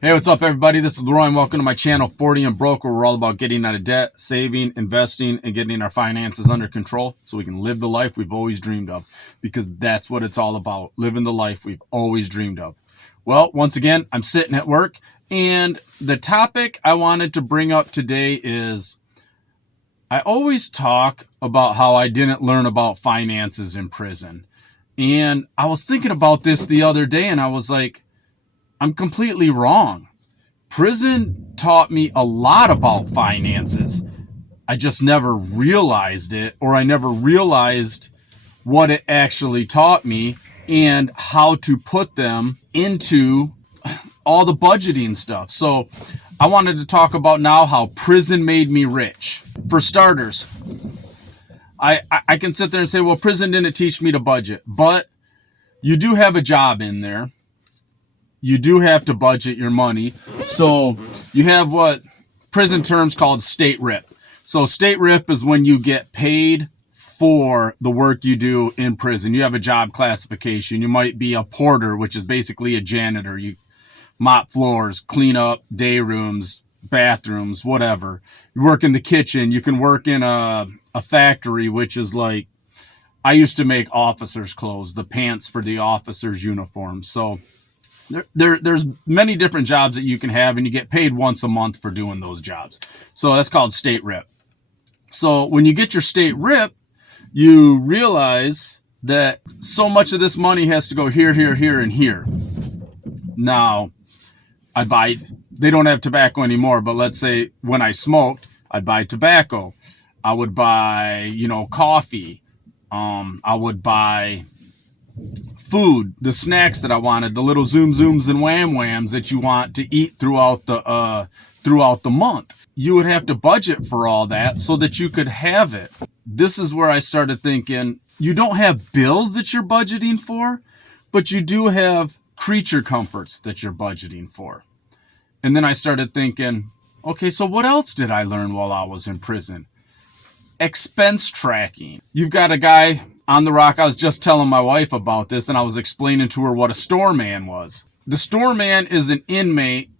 Hey, what's up, everybody? This is Leroy, and welcome to my channel, 40 and Broke, where we're all about getting out of debt, saving, investing, and getting our finances under control so we can live the life we've always dreamed of, because that's what it's all about, living the life we've always dreamed of. Well, once again, I'm sitting at work, and the topic I wanted to bring up today is I always talk about how I didn't learn about finances in prison. And I was thinking about this the other day, and I was like, I'm completely wrong. Prison taught me a lot about finances. I just never realized it, or I never realized what it actually taught me and how to put them into all the budgeting stuff. So I wanted to talk about now how prison made me rich. For starters, I can sit there and say, well, prison didn't teach me to budget, but you do have a job in there. You do have to budget your money. So you have what prison terms called state rip. So state rip is when you get paid for the work you do in prison. You have a job classification. You might be a porter, which is basically a janitor. You mop floors, clean up day rooms, bathrooms, whatever. You work in the kitchen. You can work in a factory, which is like, I used to make officers' clothes, the pants for the officers' uniforms. So there's many different jobs that you can have, and you get paid once a month for doing those jobs. So that's called state rip. So when you get your state rip, you realize that so much of this money has to go here, here, here, and here. Now, they don't have tobacco anymore, but let's say when I smoked, I'd buy tobacco. I would buy, coffee. I would buy food, the snacks that I wanted, the little zoom zooms and wham whams that you want to eat throughout the month. You would have to budget for all that so that you could have it. This is where I started thinking, you don't have bills that you're budgeting for, but you do have creature comforts that you're budgeting for. And then I started thinking, okay, so what else did I learn while I was in prison? Expense tracking. You've got a guy on the rock. I was just telling my wife about this, and I was explaining to her what a store man was. The store man is an inmate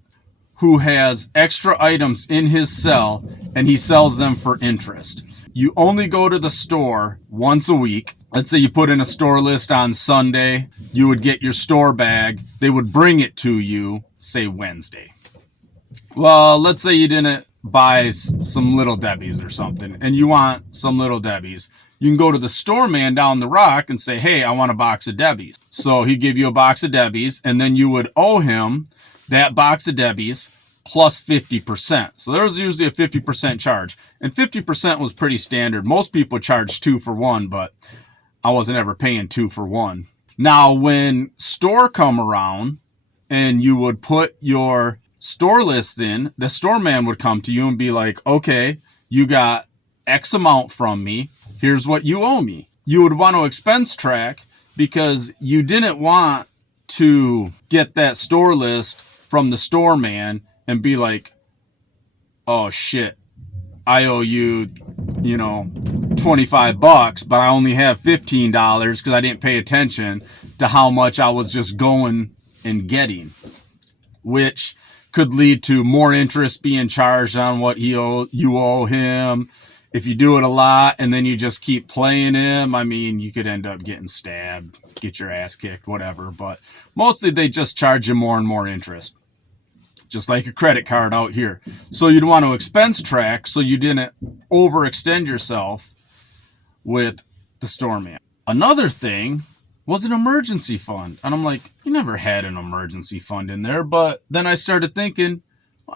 who has extra items in his cell, and he sells them for interest. You only go to the store once a week. Let's say you put in a store list on Sunday. You would get your store bag. They would bring it to you, say Wednesday. Well, let's say you didn't buy some Little Debbie's or something, and you want some Little Debbie's. You can go to the store man down the rock and say, hey, I want a box of Debbie's. So he'd give you a box of Debbie's, and then you would owe him that box of Debbie's plus 50%. So there was usually a 50% charge, and 50% was pretty standard. Most people charge 2 for 1, but I wasn't ever paying 2 for 1. Now, when store come around and you would put your store list in, the store man would come to you and be like, okay, you got X amount from me. Here's what you owe me. You would want to expense track because you didn't want to get that store list from the store man and be like, oh shit, I owe you, $25, but I only have $15 because I didn't pay attention to how much I was just going and getting, which could lead to more interest being charged on what you owe him. If you do it a lot and then you just keep playing him, you could end up getting stabbed, get your ass kicked, whatever. But mostly they just charge you more and more interest, just like a credit card out here. So you'd want to expense track so you didn't overextend yourself with the store man. Another thing was an emergency fund. And I'm like, you never had an emergency fund in there. But then I started thinking,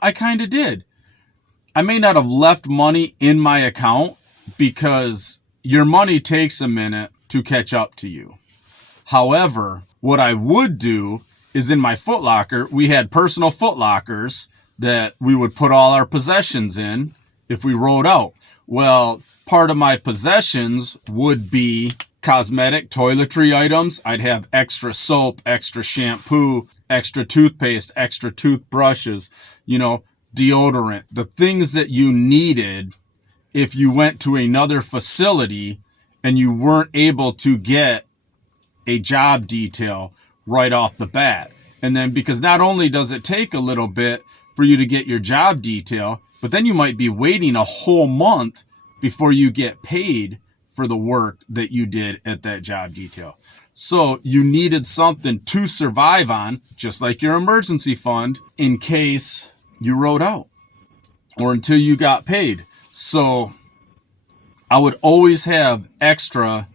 I kind of did. I may not have left money in my account because your money takes a minute to catch up to you. However, what I would do is in my foot locker, we had personal foot lockers that we would put all our possessions in if we rode out. Well, part of my possessions would be cosmetic toiletry items. I'd have extra soap, extra shampoo, extra toothpaste, extra toothbrushes, deodorant, the things that you needed if you went to another facility and you weren't able to get a job detail right off the bat. And then because not only does it take a little bit for you to get your job detail, but then you might be waiting a whole month before you get paid for the work that you did at that job detail. So you needed something to survive on, just like your emergency fund, in case you rode out or until you got paid. So I would always have extra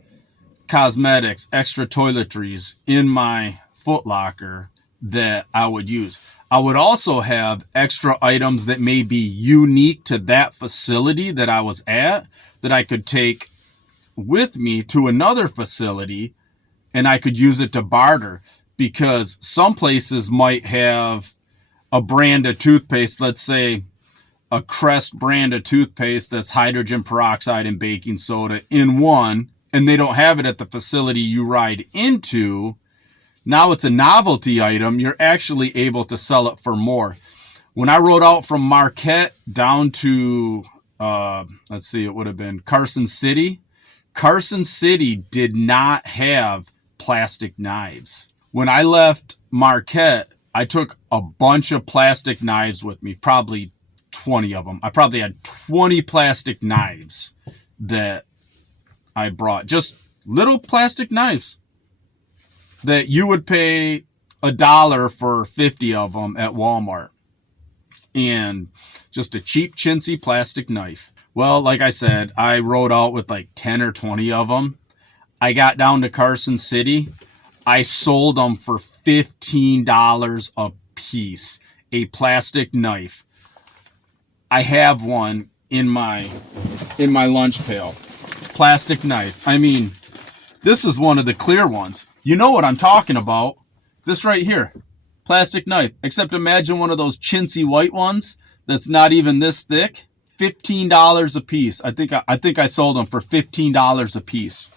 cosmetics, extra toiletries in my Foot Locker that I would use. I would also have extra items that may be unique to that facility that I was at that I could take with me to another facility and I could use it to barter, because some places might have a brand of toothpaste, let's say a Crest brand of toothpaste that's hydrogen peroxide and baking soda in one, and they don't have it at the facility you ride into. Now it's a novelty item. You're actually able to sell it for more. When I rode out from Marquette down to, it would have been Carson City. Carson City did not have plastic knives. When I left Marquette, I took a bunch of plastic knives with me, probably 20 of them. I probably had 20 plastic knives that I brought. Just little plastic knives that you would pay $1 for 50 of them at Walmart. And just a cheap, chintzy plastic knife. Well, like I said, I rode out with like 10 or 20 of them. I got down to Carson City. I sold them for $15 a piece. A plastic knife. I have one in my lunch pail. Plastic knife. I mean, this is one of the clear ones. You know what I'm talking about. This right here. Plastic knife. Except imagine one of those chintzy white ones that's not even this thick. $15 a piece. I think I sold them for $15 a piece.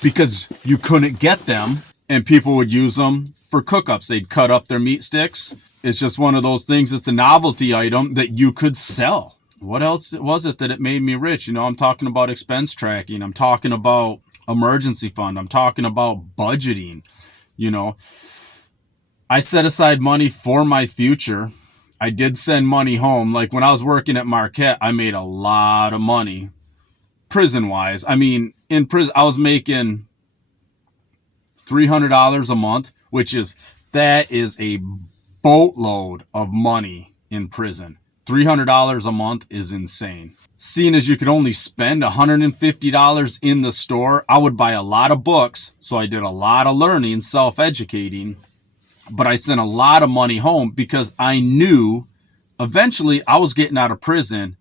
Because you couldn't get them and people would use them for cook-ups. They'd cut up their meat sticks. It's just one of those things that's a novelty item that you could sell. What else was it that it made me rich? You know, I'm talking about expense tracking. I'm talking about emergency fund. I'm talking about budgeting. You know, I set aside money for my future. I did send money home. Like when I was working at Marquette, I made a lot of money prison wise. I mean, in prison, I was making $300 a month, that is a boatload of money in prison. $300 a month is insane. Seeing as you could only spend $150 in the store, I would buy a lot of books. So I did a lot of learning, self-educating, but I sent a lot of money home because I knew eventually I was getting out of prison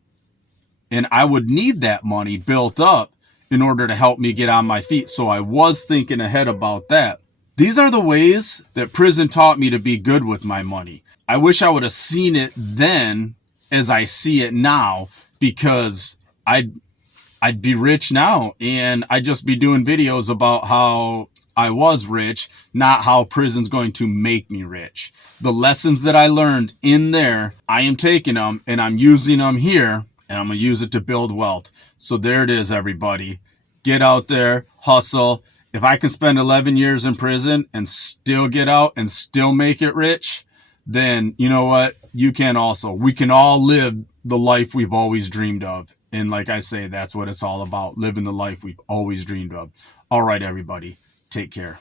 and I would need that money built up in order to help me get on my feet. So I was thinking ahead about that. These are the ways that prison taught me to be good with my money. I wish I would have seen it then as I see it now, because I'd be rich now and I'd just be doing videos about how I was rich, not how prison's going to make me rich. The lessons that I learned in there, I am taking them and I'm using them here, and I'm going to use it to build wealth. So there it is, everybody. Get out there, hustle. If I can spend 11 years in prison and still get out and still make it rich, then you know what? You can also. We can all live the life we've always dreamed of. And like I say, that's what it's all about, living the life we've always dreamed of. All right, everybody, take care.